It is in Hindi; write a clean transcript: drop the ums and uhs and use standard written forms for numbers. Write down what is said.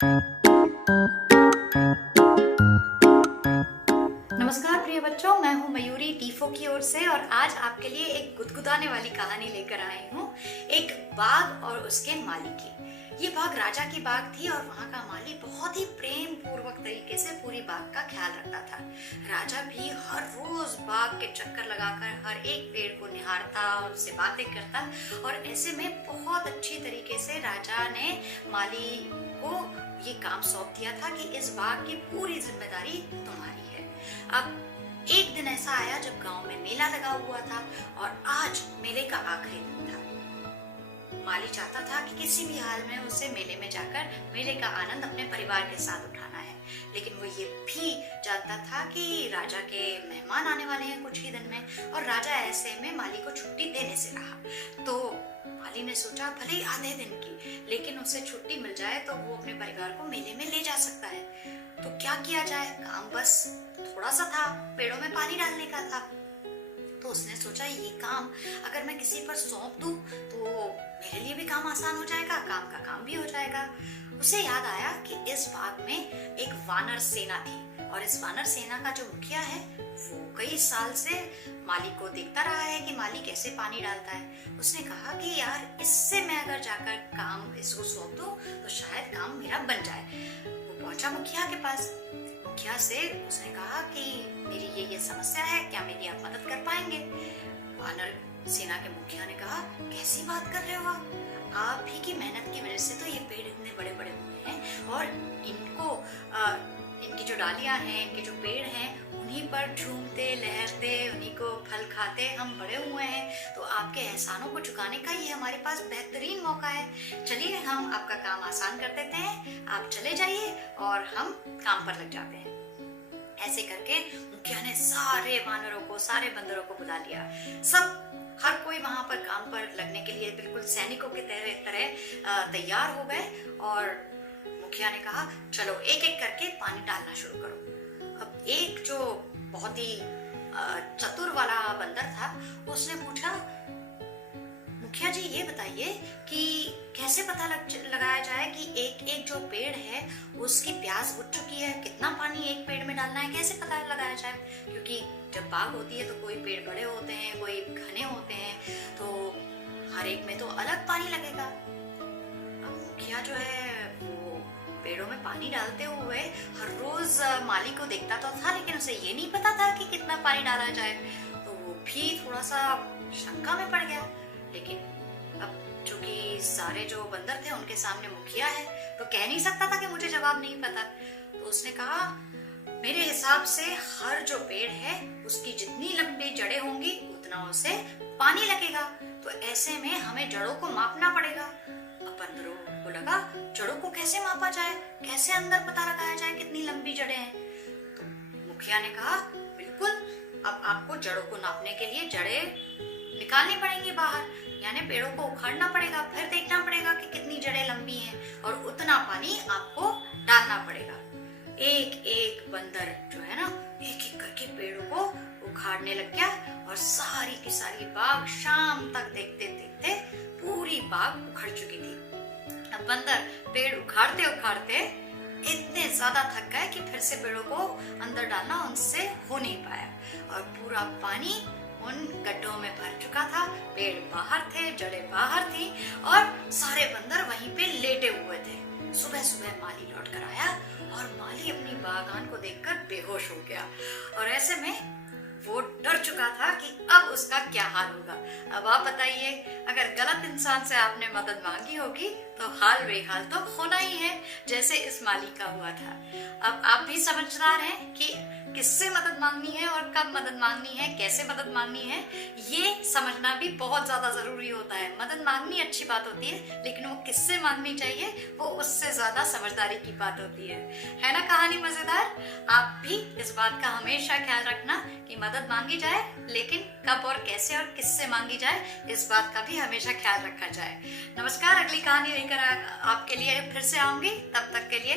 नमस्कार प्रिय बच्चों, मैं हूं मयूरी टीफो की ओर से और आज आपके लिए एक गुदगुदाने वाली कहानी लेकर आई हूं। एक बाघ और उसके माली की। ये बाघ राजा की बाघ थी और वहां का माली बहुत ही प्रेम पूर्वक तरीके से पूरी बाघ का ख्याल रखता था। राजा भी हर रोज बाघ के चक्कर लगाकर हर एक पेड़ को निहारता और उससे बातें करता और ऐसे में बहुत अच्छी तरीके से राजा ने माली को ये काम सौंप दिया था कि इस बाघ की पूरी जिम्मेदारी तुम्हारी है। अब एक दिन ऐसा आया जब गांव में मेला लगा हुआ था और आज मेले का आखिरी दिन था। माली चाहता था कि किसी भी हाल में उसे मेले में जाकर मेले का आनंद अपने परिवार के साथ उठाना है, लेकिन वो ये भी जानता था कि राजा के मेहमान आने वाले हैं कुछ ही दिन में और राजा ऐसे में माली को छुट्टी देने से रहा। तो माली ने सोचा भले ही आधे दिन की, लेकिन उसे छुट्टी मिल जाए तो वो अपने परिवार को मेले में ले जा सकता है। तो क्या किया जाए, काम बस थोड़ा सा था, पेड़ों में पानी डालने का था। तो उसने सोचा ये काम अगर मैं किसी पर सौंप दूं तो मेरे लिए भी काम आसान हो जाएगा, काम का काम भी हो जाएगा। उसे याद आया कि इस बाग में एक वानर सेना थी और इस वानर सेना का जो मुखिया है वो कई साल से माली को देखता रहा है कि माली कैसे पानी डालता है। उसने कहा कि यार इससे मैं अगर जाकर काम इसको सौंप दूं तो शायद काम मेरा बन जाए। वो पहुंचा मुखिया के पास। मुखिया से उसने कहा कि मेरी ये समस्या है, क्या मेरी आप मदद कर पाएंगे? वानर सेना के मुखिया ने कहा कैसी बात कर रहे हो आप ही की मेहनत की वजह से तो ये पेड़ इतने बड़े बड़े हुए हैं और इनकी जो डालियां हैं, इनके जो पेड़ हैं उन्हीं पर झूमते लहरते उन्हीं को फल खाते हम बड़े हुए हैं। तो आपके एहसानों को चुकाने का ये हमारे पास बेहतरीन मौका है। चलिए हम आपका काम आसान कर देते हैं, आप चले जाइए और हम काम पर लग जाते हैं। ऐसे करके मुखिया ने सारे वानरों को, सारे बंदरों को बुला लिया। सब हर कोई वहां पर काम पर लगने के लिए बिल्कुल सैनिकों की तरह तैयार हो गए और मुखिया ने कहा चलो एक एक करके पानी डालना शुरू करो। अब एक जो बहुत ही चतुर वाला बंदर था उसने पूछा मुखिया जी ये बताइए कि कैसे पता लगाया जाए कि एक एक जो पेड़ है उसकी प्यास बुझ चुकी है, कितना पानी एक पेड़ में डालना है, कैसे पता लगाया जाए? क्योंकि जब बाग होती है तो कोई पेड़ बड़े होते हैं, कोई घने होते हैं, तो हर एक में तो अलग पानी लगेगा। अब मुखिया जो है वो पेड़ों में पानी डालते हुए हर रोज माली को देखता तो था, लेकिन उसे ये नहीं पता था कि कितना पानी डाला जाए। तो वो भी थोड़ा सा शंका में पड़ गया। लेकिन अब चूंकि सारे जो बंदर थे उनके सामने मुखिया है तो कह नहीं सकता था कि मुझे जवाब नहीं पता। तो उसने कहा मेरे हिसाब से हर जो पेड़ है उसकी जितनी लंबी जड़ें होंगी उतना उसे पानी लगेगा, तो ऐसे में हमें जड़ों को मापना पड़ेगा। अब बंदरों को लगा जड़ों को कैसे मापा जाए, कैसे अंदर पता लगाया जाए कितनी लंबी जड़ें हैं? तो मुखिया ने कहा बिल्कुल, अब आपको जड़ों को नापने के लिए जड़ें निकालनी पड़ेंगी बाहर, यानी पेड़ों को उखाड़ना पड़ेगा, फिर देखना पड़ेगा कि कितनी जड़ें लंबी हैं और उतना पानी आपको डालना पड़ेगा। एक एक बंदर जो है ना एक एक करके पेड़ों को उखाड़ने लग गया और सारी की सारी बाग शाम तक देखते देखते पूरी बाग उखड़ चुकी थी। अब बंदर पेड़ उखाड़ते उखाड़ते इतने ज्यादा थक गए कि फिर से पेड़ों को अंदर डालना उनसे हो नहीं पाया और पूरा पानी उन गड्ढों में भर चुका था। पेड़ बाहर थे, जड़ें बाहर थी और सारे बंदर वहीं पे लेटे हुए थे। सुबह सुबह माली लौट कर आया और माली अपनी बागान को देखकर बेहोश हो गया और ऐसे में वो डर चुका था कि अब उसका क्या हाल होगा। अब आप बताइए, अगर गलत इंसान से आपने मदद मांगी होगी तो हाल बेहाल तो होना ही है, जैसे इस माली का हुआ था। अब आप भी समझदार हैं कि किससे मदद मांगनी है और कब मदद मांगनी है, कैसे मदद मांगनी है, ये समझना भी बहुत ज्यादा जरूरी होता है। मदद मांगनी अच्छी बात होती है, लेकिन वो किससे मांगनी चाहिए वो उससे ज्यादा समझदारी की बात होती है ना? कहानी मजेदार। आप भी इस बात का हमेशा ख्याल रखना कि मदद मांगी जाए, लेकिन कब और कैसे और किससे मांगी जाए इस बात का भी हमेशा ख्याल रखा जाए। नमस्कार, अगली कहानी लेकर आपके लिए फिर से आऊंगी, तब तक के लिए